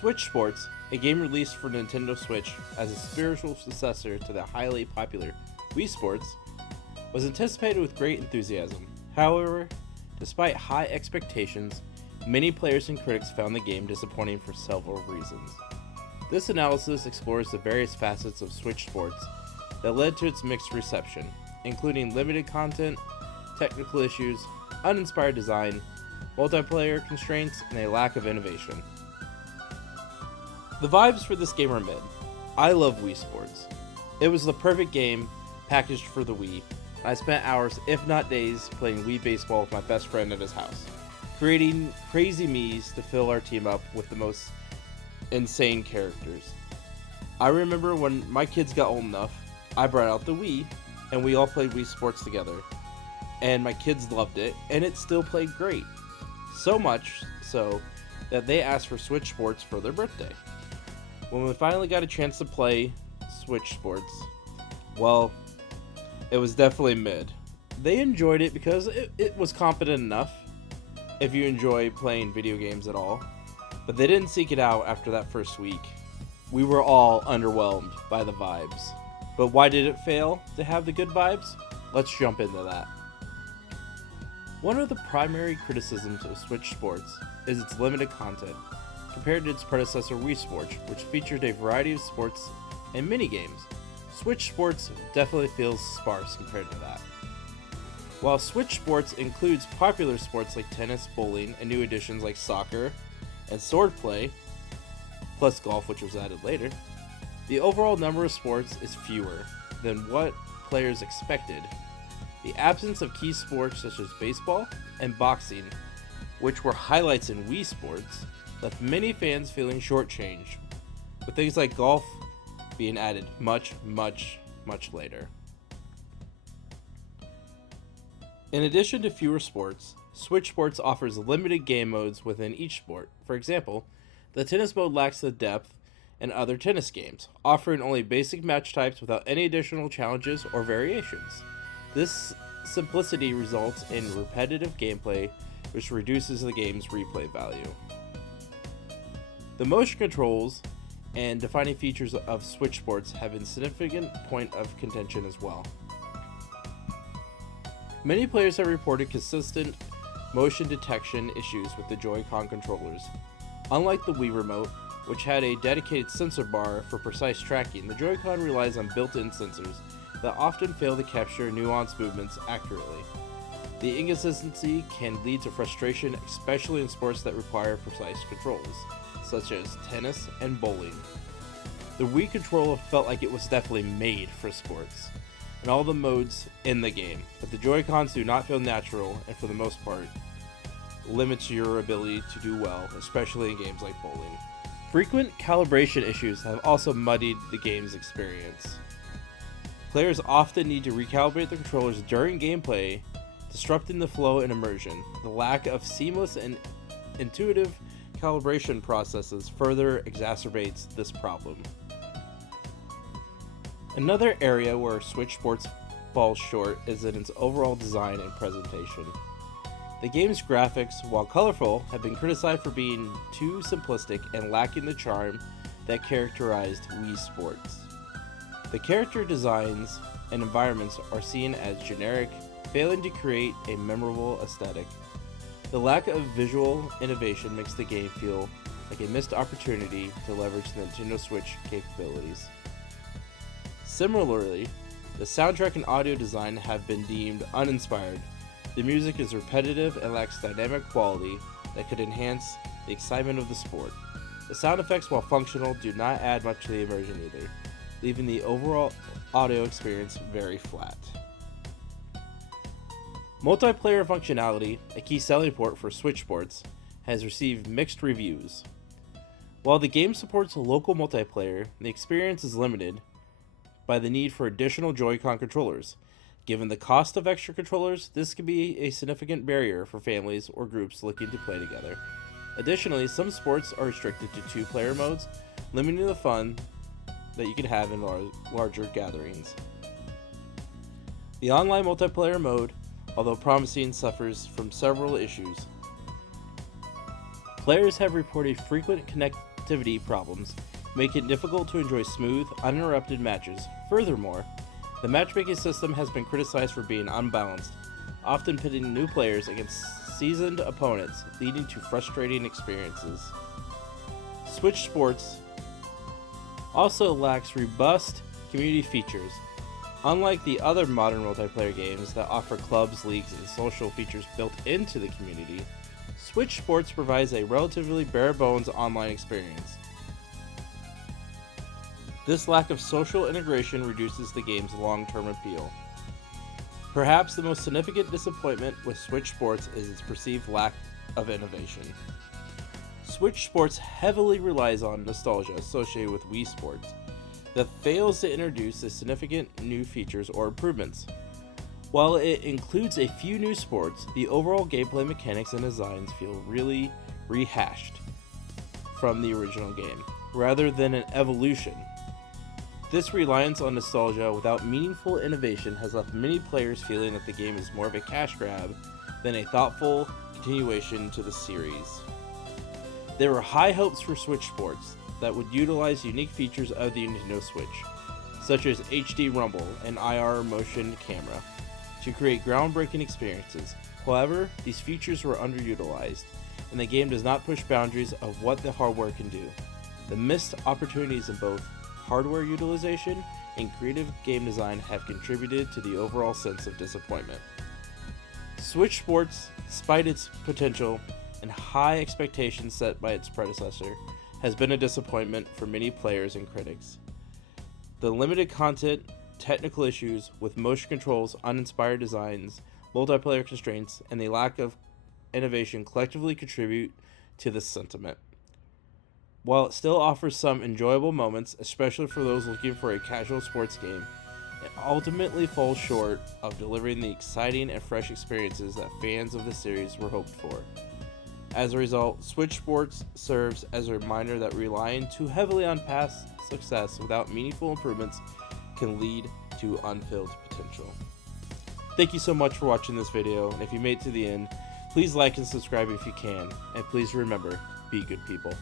Switch Sports, a game released for Nintendo Switch as a spiritual successor to the highly popular Wii Sports, was anticipated with great enthusiasm. However, despite high expectations, many players and critics found the game disappointing for several reasons. This analysis explores the various facets of Switch Sports that led to its mixed reception, including limited content, technical issues, uninspired design, multiplayer constraints, and a lack of innovation. The vibes for this game are mid. I love Wii Sports. It was the perfect game packaged for the Wii. I spent hours, if not days, playing Wii Baseball with my best friend at his house, creating crazy Miis to fill our team up with the most insane characters. I remember when my kids got old enough, I brought out the Wii, and we all played Wii Sports together. And my kids loved it, and it still played great. So much so that they asked for Switch Sports for their birthday. When we finally got a chance to play Switch Sports, well, it was definitely mid. They enjoyed it because it was competent enough, if you enjoy playing video games at all, but they didn't seek it out after that first week. We were all underwhelmed by the vibes. But why did it fail to have the good vibes? Let's jump into that. One of the primary criticisms of Switch Sports is its limited content, compared to its predecessor Wii Sports, which featured a variety of sports and mini-games. Switch Sports definitely feels sparse compared to that. While Switch Sports includes popular sports like tennis, bowling, and new additions like soccer and swordplay, plus golf, which was added later, the overall number of sports is fewer than what players expected. The absence of key sports such as baseball and boxing, which were highlights in Wii Sports, left many fans feeling shortchanged, with things like golf being added much later. In addition to fewer sports, Switch Sports offers limited game modes within each sport. For example, the tennis mode lacks the depth in other tennis games, offering only basic match types without any additional challenges or variations. This simplicity results in repetitive gameplay, which reduces the game's replay value. The motion controls and defining features of Switch Sports have a significant point of contention as well. Many players have reported consistent motion detection issues with the Joy-Con controllers. Unlike the Wii Remote, which had a dedicated sensor bar for precise tracking, the Joy-Con relies on built-in sensors that often fail to capture nuanced movements accurately. The inconsistency can lead to frustration, especially in sports that require precise controls, such as tennis and bowling. The Wii controller felt like it was definitely made for sports, and all the modes in the game, but the Joy-Cons do not feel natural and for the most part, limits your ability to do well, especially in games like bowling. Frequent calibration issues have also muddied the game's experience. Players often need to recalibrate the controllers during gameplay, disrupting the flow and immersion. The lack of seamless and intuitive calibration processes further exacerbates this problem. Another area where Switch Sports falls short is in its overall design and presentation. The game's graphics, while colorful, have been criticized for being too simplistic and lacking the charm that characterized Wii Sports. The character designs and environments are seen as generic, failing to create a memorable aesthetic. The lack of visual innovation makes the game feel like a missed opportunity to leverage the Nintendo Switch capabilities. Similarly, the soundtrack and audio design have been deemed uninspired. The music is repetitive and lacks dynamic quality that could enhance the excitement of the sport. The sound effects, while functional, do not add much to the immersion either, leaving the overall audio experience very flat. Multiplayer functionality, a key selling point for Switch Sports, has received mixed reviews. While the game supports local multiplayer, the experience is limited by the need for additional Joy-Con controllers. Given the cost of extra controllers, this can be a significant barrier for families or groups looking to play together. Additionally, some sports are restricted to 2-player modes, limiting the fun that you can have in larger gatherings. The online multiplayer mode, although promising, suffers from several issues. Players have reported frequent connectivity problems make it difficult to enjoy smooth, uninterrupted matches. Furthermore, the matchmaking system has been criticized for being unbalanced, often pitting new players against seasoned opponents, leading to frustrating experiences. Switch Sports also lacks robust community features. Unlike the other modern multiplayer games that offer clubs, leagues, and social features built into the community, Switch Sports provides a relatively bare-bones online experience. This lack of social integration reduces the game's long-term appeal. Perhaps the most significant disappointment with Switch Sports is its perceived lack of innovation. Switch Sports heavily relies on nostalgia associated with Wii Sports that fails to introduce the significant new features or improvements. While it includes a few new sports, the overall gameplay mechanics and designs feel really rehashed from the original game, rather than an evolution. This reliance on nostalgia without meaningful innovation has left many players feeling that the game is more of a cash grab than a thoughtful continuation to the series. There were high hopes for Switch Sports that would utilize unique features of the Nintendo Switch, such as HD Rumble and IR motion camera, to create groundbreaking experiences. However, these features were underutilized, and the game does not push boundaries of what the hardware can do. The missed opportunities in both hardware utilization and creative game design have contributed to the overall sense of disappointment. Switch Sports, despite its potential and high expectations set by its predecessor, has been a disappointment for many players and critics. The limited content, technical issues with motion controls, uninspired designs, multiplayer constraints, and the lack of innovation collectively contribute to this sentiment. While it still offers some enjoyable moments, especially for those looking for a casual sports game, it ultimately falls short of delivering the exciting and fresh experiences that fans of the series were hoped for. As a result, Switch Sports serves as a reminder that relying too heavily on past success without meaningful improvements can lead to unfilled potential. Thank you so much for watching this video, and if you made it to the end, please like and subscribe if you can, and please remember, be good people.